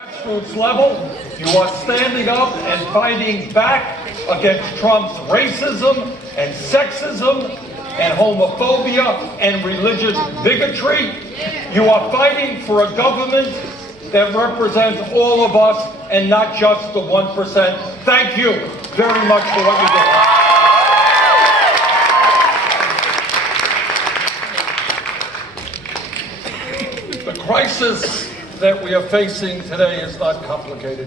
Grassroots level, you are standing up and fighting back against Trump's racism and sexism and homophobia and religious bigotry. You are fighting for a government that represents all of us and not just the 1%. Thank you very much for what you do. The crisis that we are facing today is not complicated.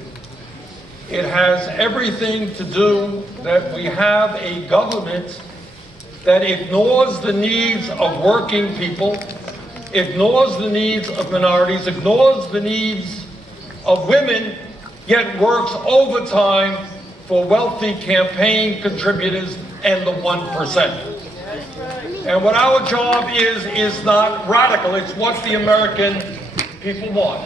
It has everything to do that we have a government that ignores the needs of working people, ignores the needs of minorities, ignores the needs of women, yet works overtime for wealthy campaign contributors and the 1%. And what our job is not radical. It's what the American people want.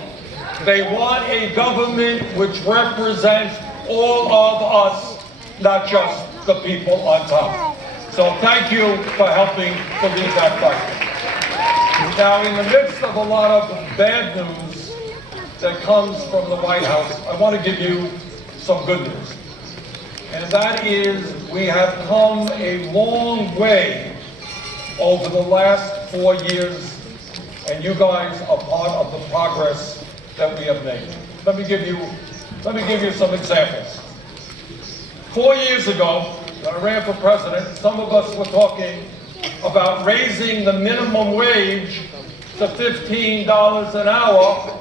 They want a government which represents all of us, not just the people on top. So thank you for helping to lead that fight. Now, in the midst of a lot of bad news that comes from the White House, I want to give you some good news. And that is, we have come a long way over the last 4 years, and you guys are part of the progress that we have made. Let me give you some examples. 4 years ago, when I ran for president, some of us were talking about raising the minimum wage to $15 an hour.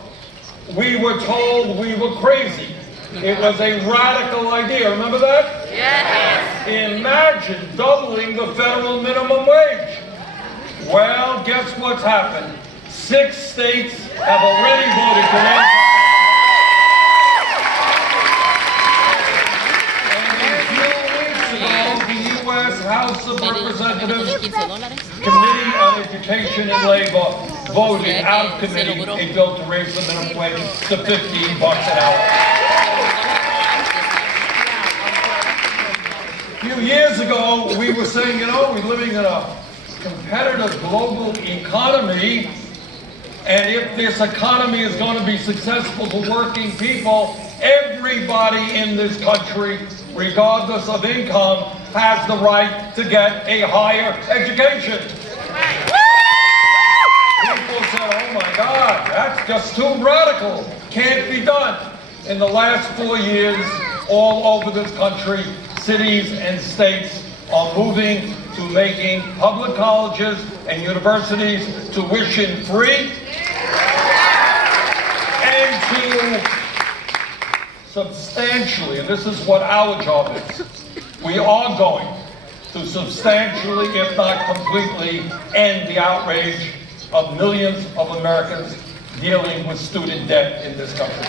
We were told we were crazy. It was a radical idea. Remember that? Yes. Imagine doubling the federal minimum wage. Well, guess what's happened? 6 states have already voted to raise it. House of Representatives Committee on Education and Labor voted out committee a bill to raise the minimum wage to $15 an hour. A few years ago, we were saying, we're living in a competitive global economy, and if this economy is going to be successful for working people, everybody in this country, regardless of income, has the right to get a higher education. People said, oh my God, that's just too radical. Can't be done. In the last 4 years, all over this country, cities and states are moving to making public colleges and universities tuition free and to substantially, and this is what our job is, we are going to substantially, if not completely, end the outrage of millions of Americans dealing with student debt in this country.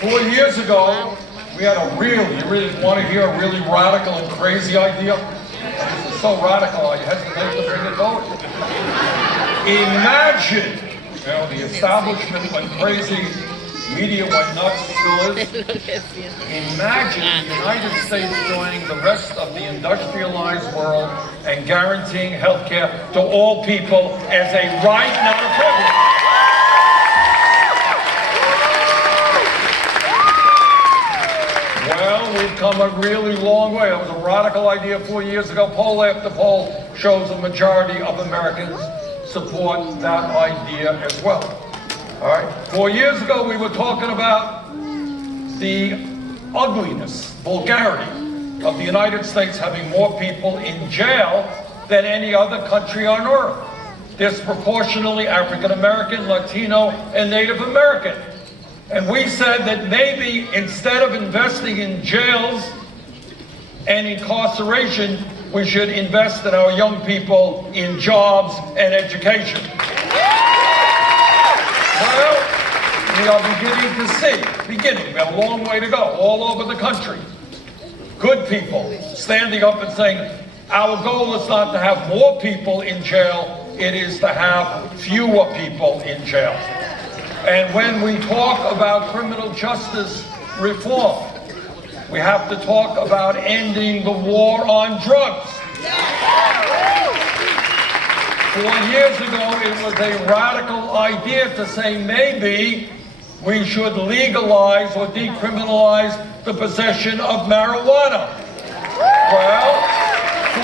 Four years ago, we had you really want to hear a really radical and crazy idea? This is so radical, I hesitate to bring it forward. Imagine, the establishment went crazy, media went nuts, still is. Imagine the United States joining the rest of the industrialized world and guaranteeing health care to all people as a right, not a privilege. Well, we've come a really long way. It was a radical idea 4 years ago. Poll after poll shows a majority of Americans support that idea as well. All right. 4 years ago, we were talking about the ugliness, vulgarity of the United States having more people in jail than any other country on earth. Disproportionately African American, Latino, and Native American. And we said that maybe instead of investing in jails and incarceration, we should invest in our young people in jobs and education. Well, we are beginning to see, we have a long way to go all over the country. Good people standing up and saying, our goal is not to have more people in jail, it is to have fewer people in jail. And when we talk about criminal justice reform, we have to talk about ending the war on drugs. 4 years ago, it was a radical idea to say maybe we should legalize or decriminalize the possession of marijuana. Well,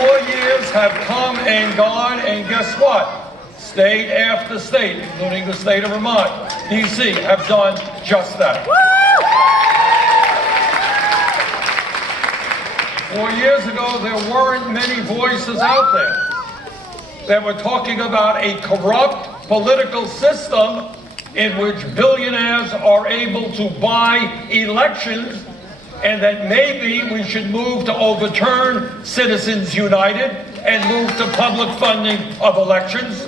4 years have come and gone, and guess what? State after state, including the state of Vermont, D.C., have done just that. 4 years ago, there weren't many voices out there that were talking about a corrupt political system in which billionaires are able to buy elections, and that maybe we should move to overturn Citizens United and move to public funding of elections.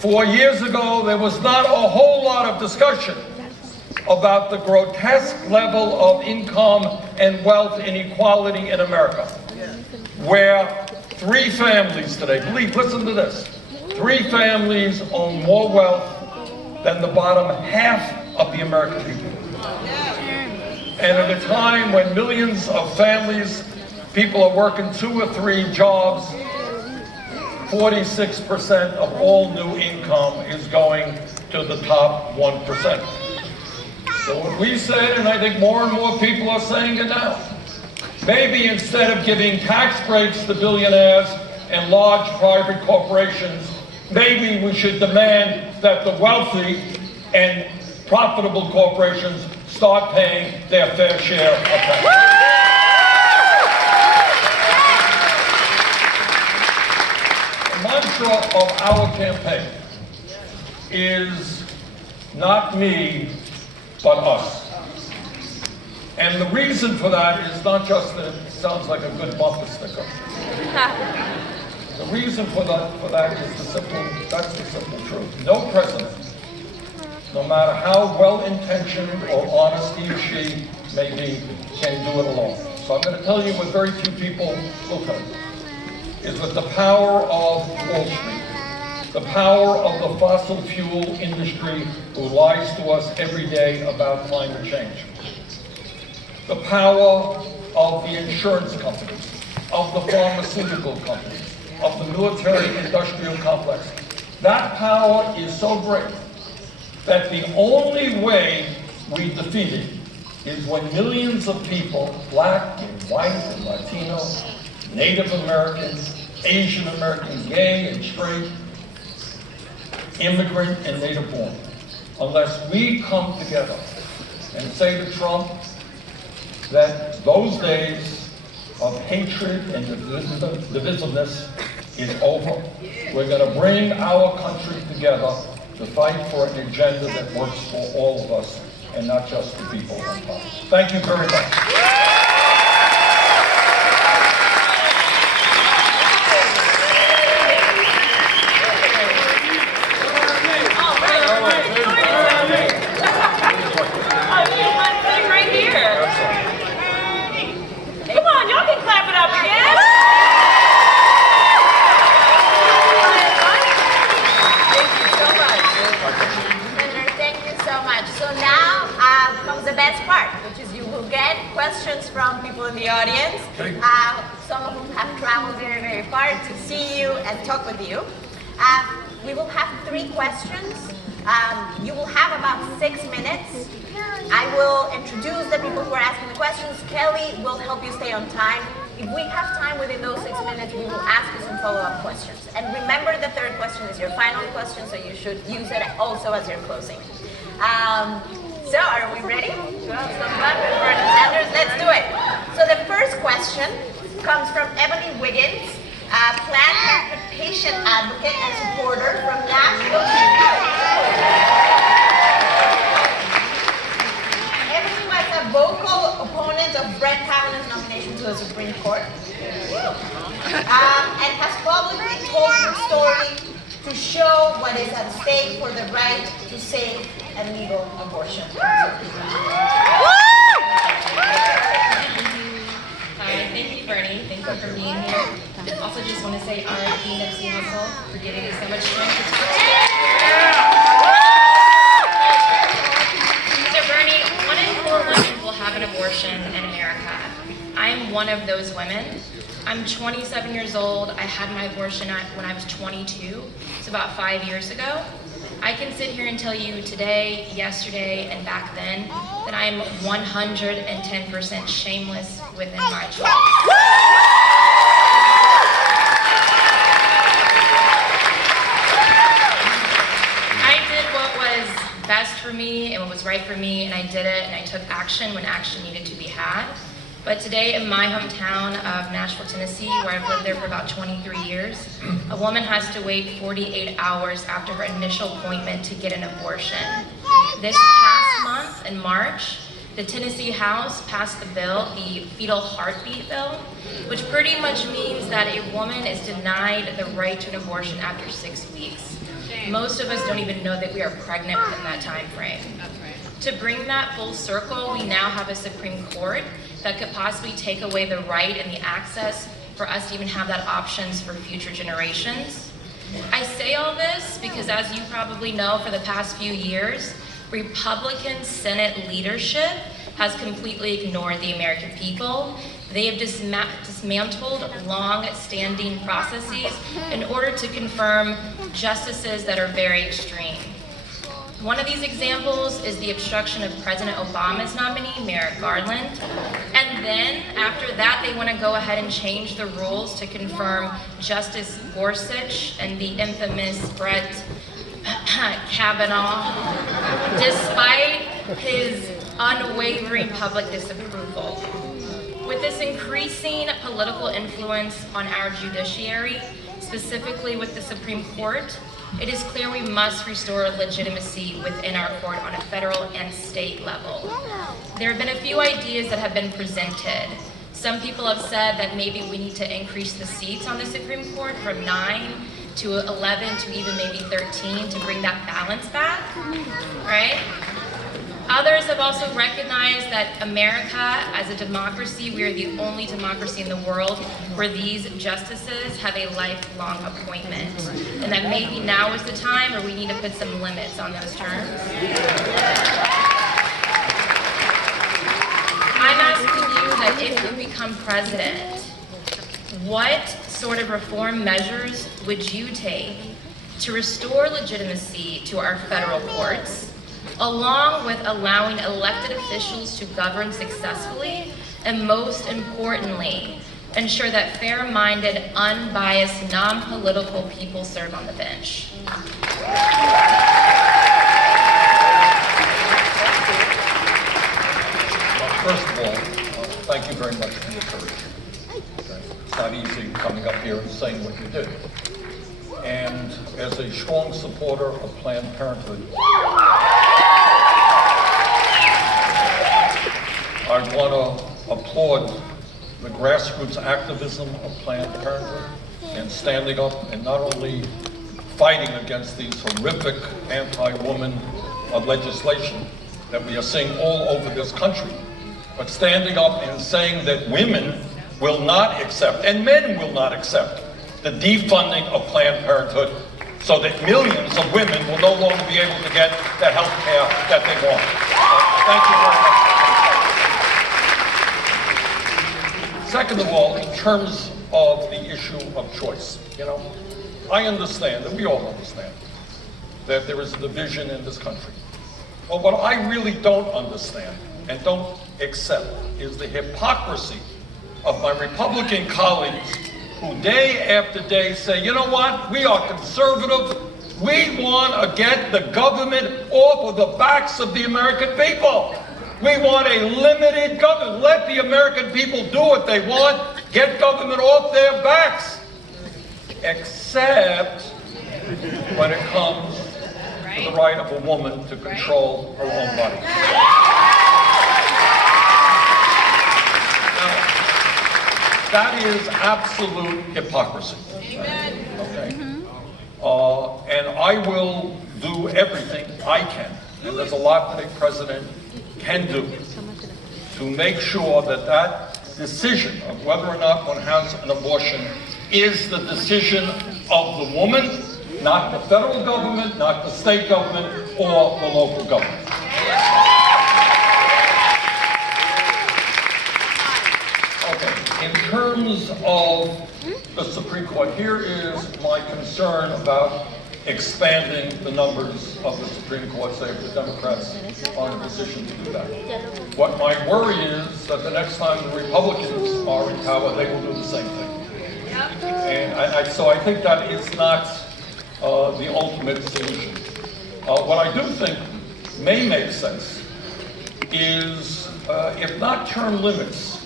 4 years ago, there was not a whole lot of discussion about the grotesque level of income and wealth inequality in America, where 3 families today, listen to this, 3 families own more wealth than the bottom half of the American people. And at a time when millions of families, people are working 2 or 3 jobs, 46% of all new income is going to the top 1%. So what we said, and I think more and more people are saying it now, maybe instead of giving tax breaks to billionaires and large private corporations, maybe we should demand that the wealthy and profitable corporations start paying their fair share of tax. The mantra of our campaign is not me, but us. And the reason for that is not just that it sounds like a good bumper sticker. The reason for that is that's the simple truth. No president, no matter how well-intentioned or honest he or she may be, can do it alone. So I'm going to tell you what very few people will tell you, is with the power of Wall Street, the power of the fossil fuel industry who lies to us every day about climate change, the power of the insurance companies, of the pharmaceutical companies, of the military-industrial complex. That power is so great that the only way we defeat it is when millions of people, black and white and Latino, Native Americans, Asian Americans, gay and straight, immigrant and native born, unless we come together and say to Trump that those days of hatred and divisiveness is over. We're going to bring our country together to fight for an agenda that works for all of us and not just the people on top. Thank you very much. Questions from people in the audience. Some of them have traveled very, very far to see you and talk with you. We will have 3 questions. You will have about 6 minutes. I will introduce the people who are asking the questions. Kelly will help you stay on time. If we have time within those 6 minutes, we will ask you some follow-up questions. And remember, the 3rd question is your final question, so you should use it also as your closing. So, are we ready? Some fun with Bernie Sanders. Let's do it. So the first question comes from Ebony Wiggins, Planned Parenthood patient advocate and supporter from Nashville, Tennessee. Ebony was a vocal opponent of Brett Kavanaugh's nomination to the Supreme Court, and has publicly told her story to show what is at stake for the right to safe and legal abortion. Hi, thank you, Bernie. Thank you for being here. Also, just want to say R.I.P. Nipsey Hussle for giving me so much strength to talk to you. So, Bernie, 1 in 4 women will have an abortion in America. I'm one of those women. I'm 27 years old. I had my abortion when I was 22, so about 5 years ago. I can sit here and tell you today, yesterday, and back then that I am 110% shameless within my choice. I did what was best for me and what was right for me, and I did it, and I took action when action needed to be had. But today in my hometown of Nashville, Tennessee, where I've lived there for about 23 years, a woman has to wait 48 hours after her initial appointment to get an abortion. This past month, in March, the Tennessee House passed the bill, the Fetal Heartbeat Bill, which pretty much means that a woman is denied the right to an abortion after 6 weeks. Most of us don't even know that we are pregnant within that time frame. To bring that full circle, we now have a Supreme Court that could possibly take away the right and the access for us to even have that options for future generations. I say all this because, as you probably know, for the past few years, Republican Senate leadership has completely ignored the American people. They have dismantled long-standing processes in order to confirm justices that are very extreme. One of these examples is the obstruction of President Obama's nominee, Merrick Garland. And then, after that, they want to go ahead and change the rules to confirm Justice Gorsuch and the infamous Brett Kavanaugh, despite his unwavering public disapproval. With this increasing political influence on our judiciary, specifically with the Supreme Court, it is clear we must restore legitimacy within our court on a federal and state level. There have been a few ideas that have been presented. Some people have said that maybe we need to increase the seats on the Supreme Court from 9 to 11 to even maybe 13 to bring that balance back, right? Others have also recognized that America, as a democracy, we are the only democracy in the world where these justices have a lifelong appointment. And that maybe now is the time where we need to put some limits on those terms. I'm asking you that if you become president, what sort of reform measures would you take to restore legitimacy to our federal courts, along with allowing elected officials to govern successfully, and most importantly, ensure that fair-minded, unbiased, non-political people serve on the bench? First of all, thank you very much for your courage. Okay? It's not easy coming up here and saying what you did. And as a strong supporter of Planned Parenthood, I want to applaud the grassroots activism of Planned Parenthood and standing up and not only fighting against these horrific anti-woman legislation that we are seeing all over this country, but standing up and saying that women will not accept, and men will not accept, the defunding of Planned Parenthood, so that millions of women will no longer be able to get the health care that they want. Thank you very much. Second of all, in terms of the issue of choice, I understand, and we all understand, that there is a division in this country. But what I really don't understand and don't accept is the hypocrisy of my Republican colleagues who day after day say, you know what, we are conservative, we want to get the government off of the backs of the American people. We want a limited government. Let the American people do what they want, get government off their backs. Except when it comes to the right of a woman to control her own body. That is absolute hypocrisy. Amen. Okay. And I will do everything I can, and there's a lot that a president can do, to make sure that that decision of whether or not one has an abortion is the decision of the woman, not the federal government, not the state government, or the local government. Okay, in terms terms of the Supreme Court, here is my concern about expanding the numbers of the Supreme Court, say if the Democrats are in a position to do that. What my worry is that the next time the Republicans are in power, they will do the same thing. And so I think that is not the ultimate solution. What I do think may make sense is, if not term limits,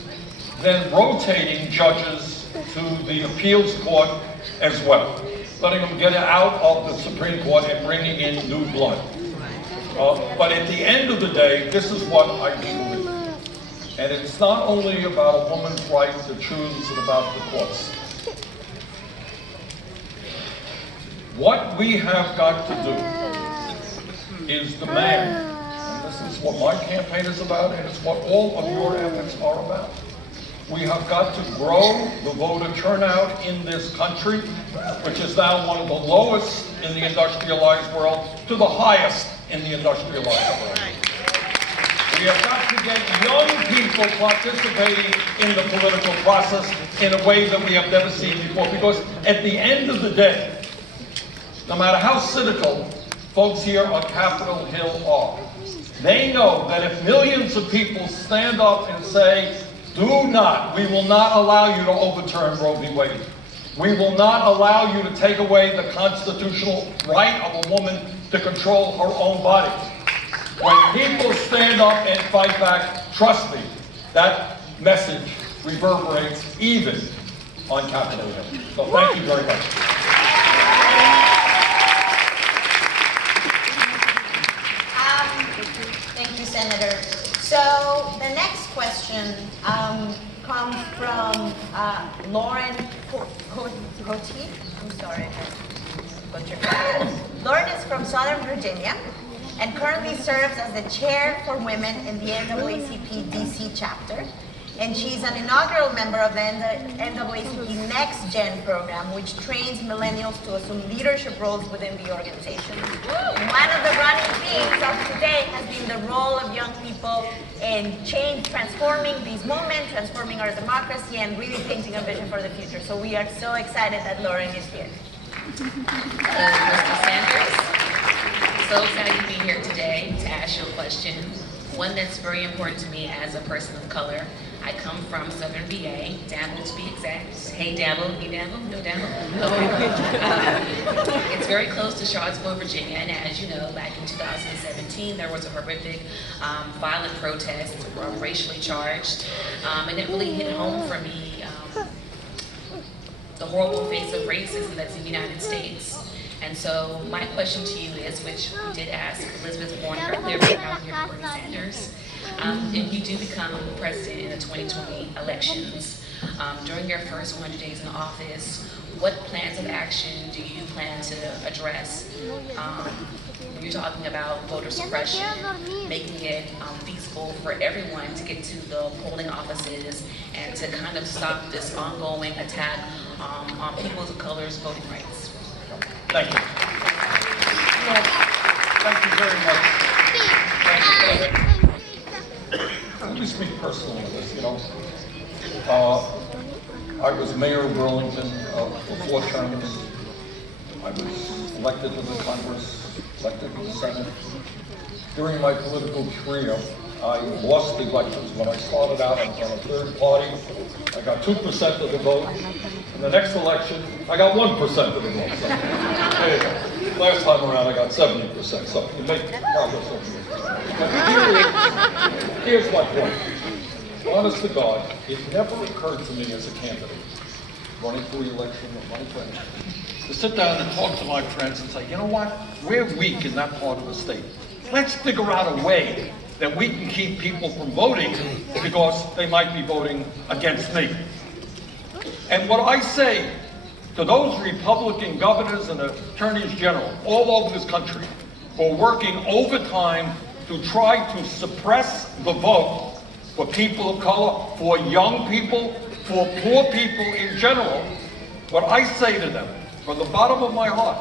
then rotating judges to the appeals court as well, letting them get out of the Supreme Court and bringing in new blood. But at the end of the day, this is what I believe. And it's not only about a woman's right to choose and about the courts. What we have got to do is demand, and this is what my campaign is about, and it's what all of your efforts are about. We have got to grow the voter turnout in this country, which is now one of the lowest in the industrialized world, to the highest in the industrialized world. We have got to get young people participating in the political process in a way that we have never seen before, because at the end of the day, no matter how cynical folks here on Capitol Hill are, they know that if millions of people stand up and say, we will not allow you to overturn Roe v. Wade. We will not allow you to take away the constitutional right of a woman to control her own body. When people stand up and fight back, trust me, that message reverberates even on Capitol Hill. So thank you very much. Thank you, Senator. So the next question comes from Lauren Cote. I'm sorry, I got your name. Lauren is from Southern Virginia and currently serves as the chair for women in the NAACP DC chapter. And she's an inaugural member of the NAACP Next Gen program, which trains millennials to assume leadership roles within the organization. One of the running themes of today has been the role of young people in transforming these movements, transforming our democracy, and really painting a vision for the future. So we are so excited that Lauren is here. Mr. Sanders, so excited to be here today to ask you a question, one that's very important to me as a person of color. I come from Southern VA, Dabble to be exact. Hey Dabble, you Dabble? No Dabble? Okay. It's very close to Charlottesville, Virginia, and as you know, back in 2017, there was a horrific violent protest, racially charged, and it really hit home for me, the horrible face of racism that's in the United States. And so my question to you is, which we did ask Elizabeth Warren earlier, but now here Bernie Sanders. If you do become president in the 2020 elections, during your first 100 days in office, what plans of action do you plan to address? When you're talking about voter suppression, making it feasible for everyone to get to the polling offices and to kind of stop this ongoing attack on people of color's voting rights. Thank you. Thank you very much. Thank you. Let me speak personally on this, I was mayor of Burlington for 4 terms. I was elected to the Congress, elected to the Senate. During my political career, I lost elections. When I started out, I was on a third party. I got 2% of the vote. In the next election, I got 1% of the vote. So, there you go. Last time around, I got 70%. So you make progress over here. But here's my point. Honest to God, it never occurred to me as a candidate, running for re-election or running for anything, to sit down and talk to my friends and say, you know what? We're weak in that part of the state. Let's figure out a way that we can keep people from voting because they might be voting against me. And what I say to those Republican governors and attorneys general all over this country who are working overtime to try to suppress the vote for people of color, for young people, for poor people in general, what I say to them from the bottom of my heart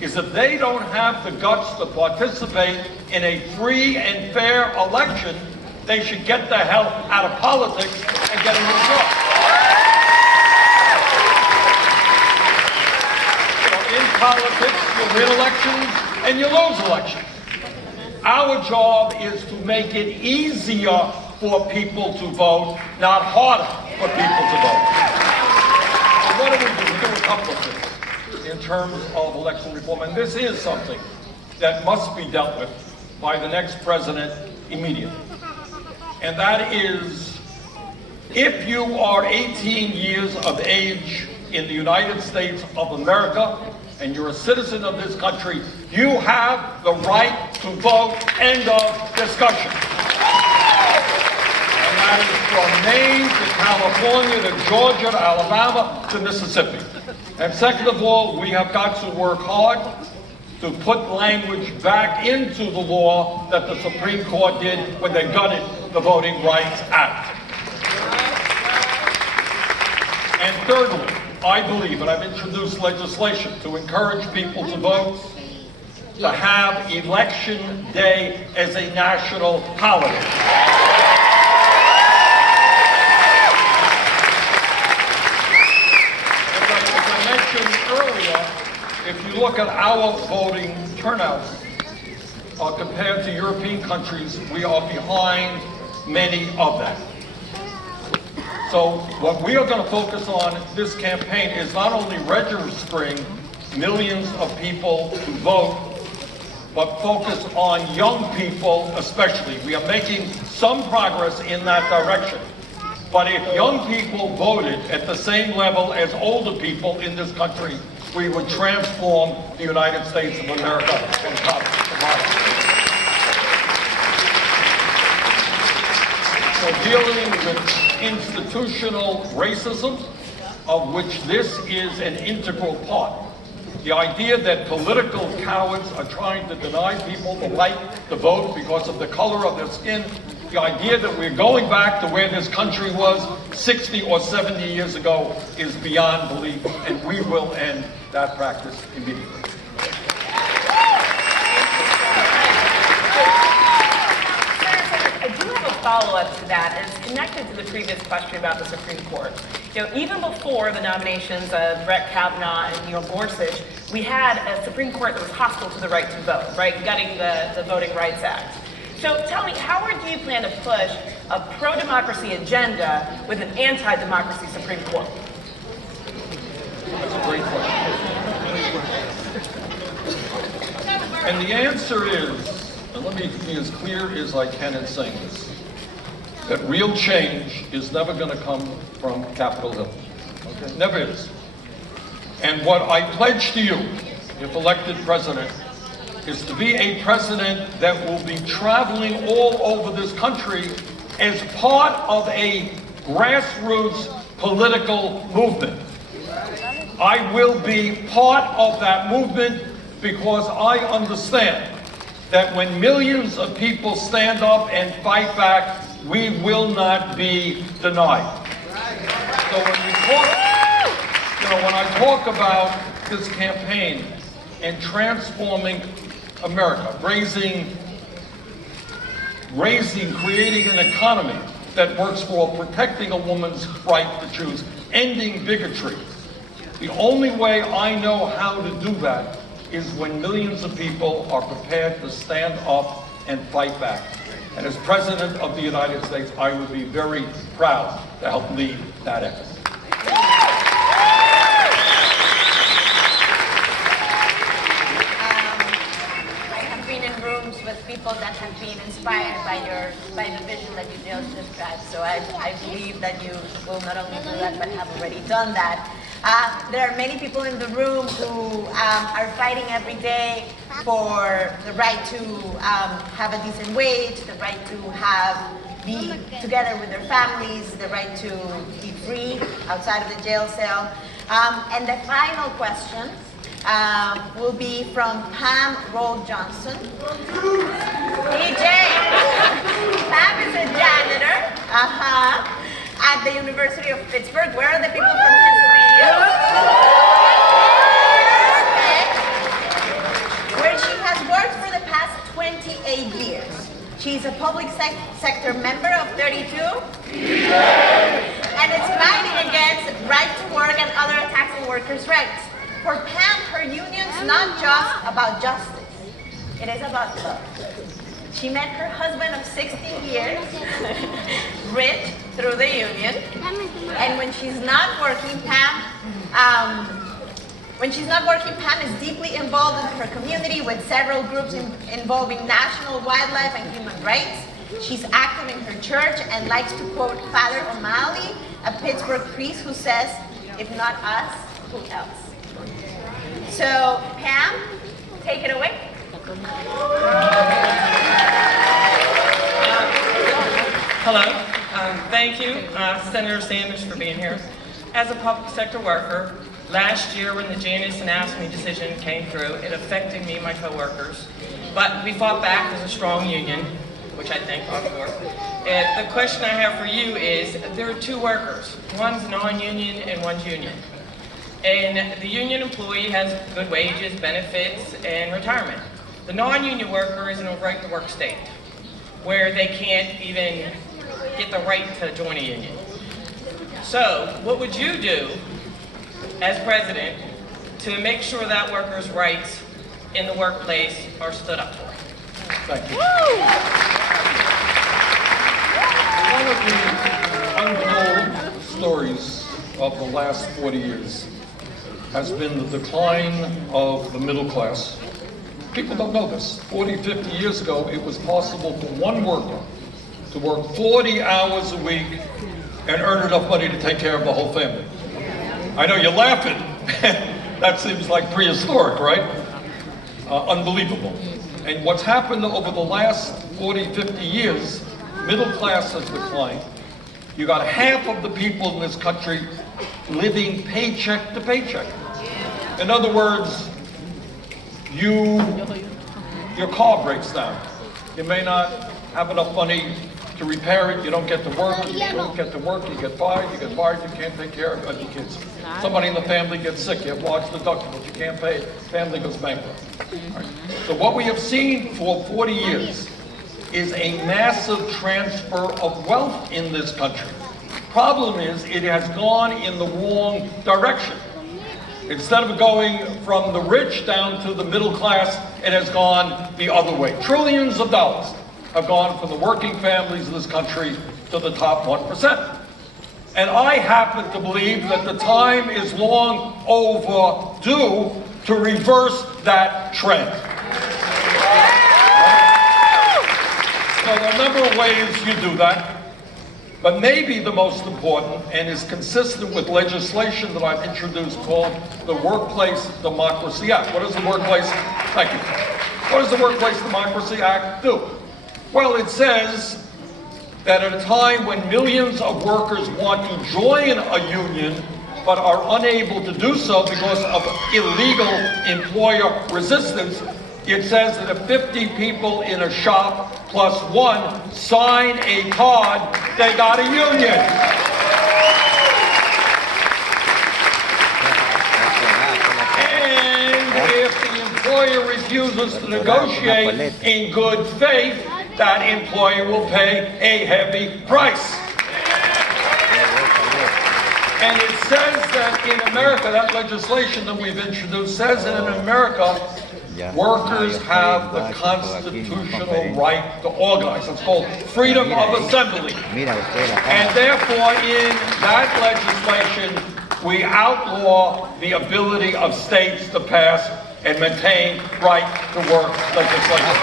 is if they don't have the guts to participate in a free and fair election, they should get the hell out of politics and get a new job. politics, you win elections and you lose elections. Our job is to make it easier for people to vote, not harder for people to vote. So what do? We do a couple of things in terms of election reform, and this is something that must be dealt with by the next president immediately. And that is, if you are 18 years of age in the United States of America, and you're a citizen of this country, you have the right to vote. End of discussion. And that is from Maine to California to Georgia to Alabama to Mississippi. And second of all, we have got to work hard to put language back into the law that the Supreme Court did when they gutted the Voting Rights Act. And thirdly, I believe, and I've introduced legislation to encourage people to vote, to have Election Day as a national holiday. As I mentioned earlier, if you look at our voting turnouts compared to European countries, we are behind many of them. So what we are going to focus on this campaign is not only registering millions of people to vote, but focus on young people especially. We are making some progress in that direction. But if young people voted at the same level as older people in this country, we would transform the United States of America from top to bottom. So dealing with institutional racism, of which this is an integral part. The idea that political cowards are trying to deny people the right to vote because of the color of their skin, the idea that we're going back to where this country was 60 or 70 years ago is beyond belief, and we will end that practice immediately. Follow-up to that is connected to the previous question about the Supreme Court. Even before the nominations of Brett Kavanaugh and Neil Gorsuch, we had a Supreme Court that was hostile to the right to vote, right, gutting the Voting Rights Act. So tell me, how do you plan to push a pro-democracy agenda with an anti-democracy Supreme Court? That's a great question. And the answer is, and let me be as clear as I can in saying this, that real change is never going to come from Capitol Hill. Okay? Never is. And what I pledge to you, if elected president, is to be a president that will be traveling all over this country as part of a grassroots political movement. I will be part of that movement because I understand that when millions of people stand up and fight back, we will not be denied. So when I talk about this campaign and transforming America, creating an economy that works for protecting a woman's right to choose, ending bigotry, the only way I know how to do that is when millions of people are prepared to stand up and fight back. And as President of the United States, I would be very proud to help lead that effort. I have been in rooms with people that have been inspired by the vision that you just described. So I believe that you will not only do that, but have already done that. There are many people in the room who are fighting every day for the right to have a decent wage, the right to be together with their families, the right to be free outside of the jail cell. And the final question will be from Pam Roll Johnson. PJ, Pam is a janitor at the University of Pittsburgh. Where are the people from Pennsylvania? Where she has worked for the past 28 years. She's a public sector member of 32. And it's fighting against right to work and other attacks on workers' rights. For Pam, her union's not just about justice. It is about love. She met her husband of 60 years, Rich, through the union. And when she's not working, Pam is deeply involved in her community with several groups involving national wildlife and human rights. She's active in her church and likes to quote Father O'Malley, a Pittsburgh priest who says, "If not us, who else?" So, Pam, take it away. Hello. Thank you, Senator Sanders, for being here. As a public sector worker, last year when the Janice and AFSCME decision came through, it affected me and my coworkers. But we fought back as a strong union, which I thank God for. And the question I have for you is, there are two workers. One's non-union and one's union. And the union employee has good wages, benefits, and retirement. The non-union worker is in a right-to-work state, where they can't even get the right to join a union. So, what would you do as president to make sure that workers' rights in the workplace are stood up for? Thank you. One of the untold stories of the last 40 years has been the decline of the middle class. People don't know this. 40, 50 years ago, it was possible for one worker to work 40 hours a week and earn enough money to take care of the whole family. I know you're laughing. That seems like prehistoric, right? Unbelievable. And what's happened over the last 40, 50 years, middle class has declined. You got half of the people in this country living paycheck to paycheck. In other words, your car breaks down. You may not have enough money to repair it. You don't get to work. You don't get to work. You get fired. You can't take care of your kids. Somebody in the family gets sick. You have large deductibles. You can't pay it. Family goes bankrupt. Right. So what we have seen for 40 years is a massive transfer of wealth in this country. Problem is, it has gone in the wrong direction. Instead of going from the rich down to the middle class, it has gone the other way. Trillions of dollars have gone from the working families of this country to the top 1%. And I happen to believe that the time is long overdue to reverse that trend. So there are a number of ways you do that. But maybe the most important, and is consistent with legislation that I've introduced called the Workplace Democracy Act. What does the Workplace, thank you. What does the Workplace Democracy Act do? Well, it says that at a time when millions of workers want to join a union, but are unable to do so because of illegal employer resistance, it says that if 50 people in a shop plus one sign a card, they got a union. And if the employer refuses to negotiate in good faith, that employer will pay a heavy price. And it says that in America, that legislation that we've introduced says that in America, workers have the constitutional right to organize. It's called freedom of assembly. And therefore, in that legislation, we outlaw the ability of states to pass and maintain right to work legislation.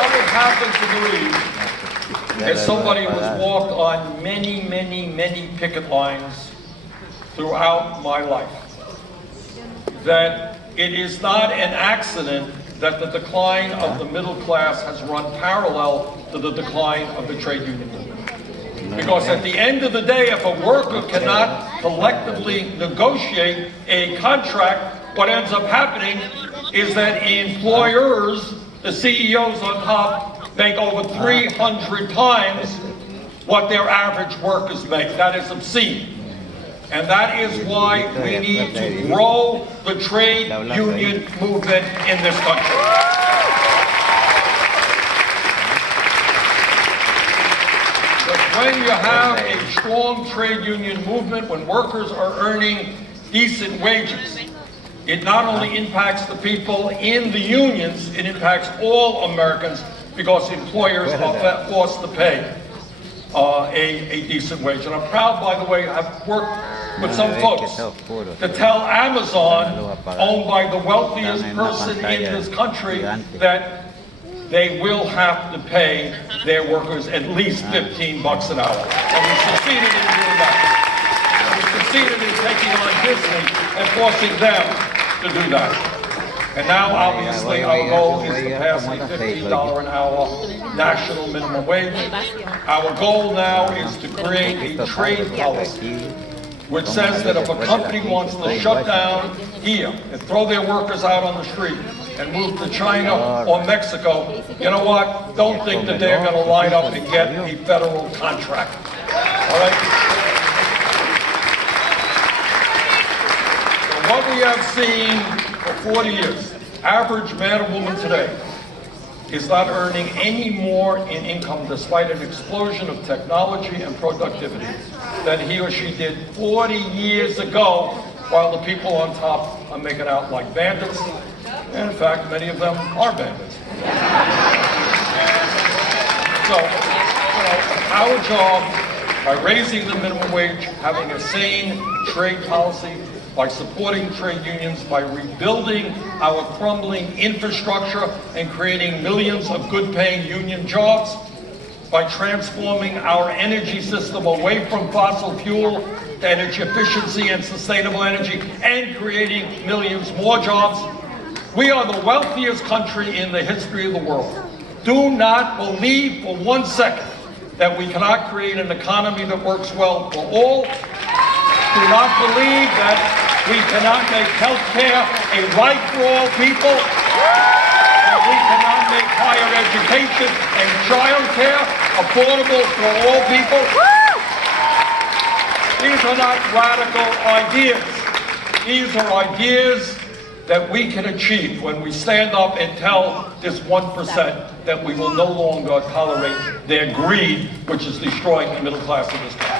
I happen to believe, as somebody who has walked on many, many, many picket lines throughout my life, that it is not an accident that the decline of the middle class has run parallel to the decline of the trade union movement. Because at the end of the day, if a worker cannot collectively negotiate a contract, what ends up happening is that employers, the CEOs on top, make over 300 times what their average workers make. That is obscene. And that is why we need to grow the trade union movement in this country. The when you have a strong trade union movement, when workers are earning decent wages, it not only impacts the people in the unions, it impacts all Americans because employers are forced to pay a decent wage. And I'm proud, by the way, I've worked with some folks to tell Amazon, owned by the wealthiest person in this country, that they will have to pay their workers at least $15 an hour. And we succeeded in doing that. We succeeded in taking on Disney and forcing them to do that. And now, obviously, our goal is to pass a $15 an hour national minimum wage. Our goal now is to create a trade policy which says that if a company wants to shut down here and throw their workers out on the street and move to China or Mexico, you know what? Don't think that they're going to line up and get a federal contract. All right? So what we have seen for 40 years, average man or woman today is not earning any more in income despite an explosion of technology and productivity than he or she did 40 years ago, while the people on top are making out like bandits. And in fact, many of them are bandits. So, our job, by raising the minimum wage, having a sane trade policy, by supporting trade unions, by rebuilding our crumbling infrastructure and creating millions of good-paying union jobs, by transforming our energy system away from fossil fuel to energy efficiency and sustainable energy, and creating millions more jobs. We are the wealthiest country in the history of the world. Do not believe for 1 second that we cannot create an economy that works well for all. Do not believe that we cannot make health care a right for all people. That we cannot make higher education and child care affordable for all people. These are not radical ideas. These are ideas that we can achieve when we stand up and tell this 1% that we will no longer tolerate their greed, which is destroying the middle class of this country.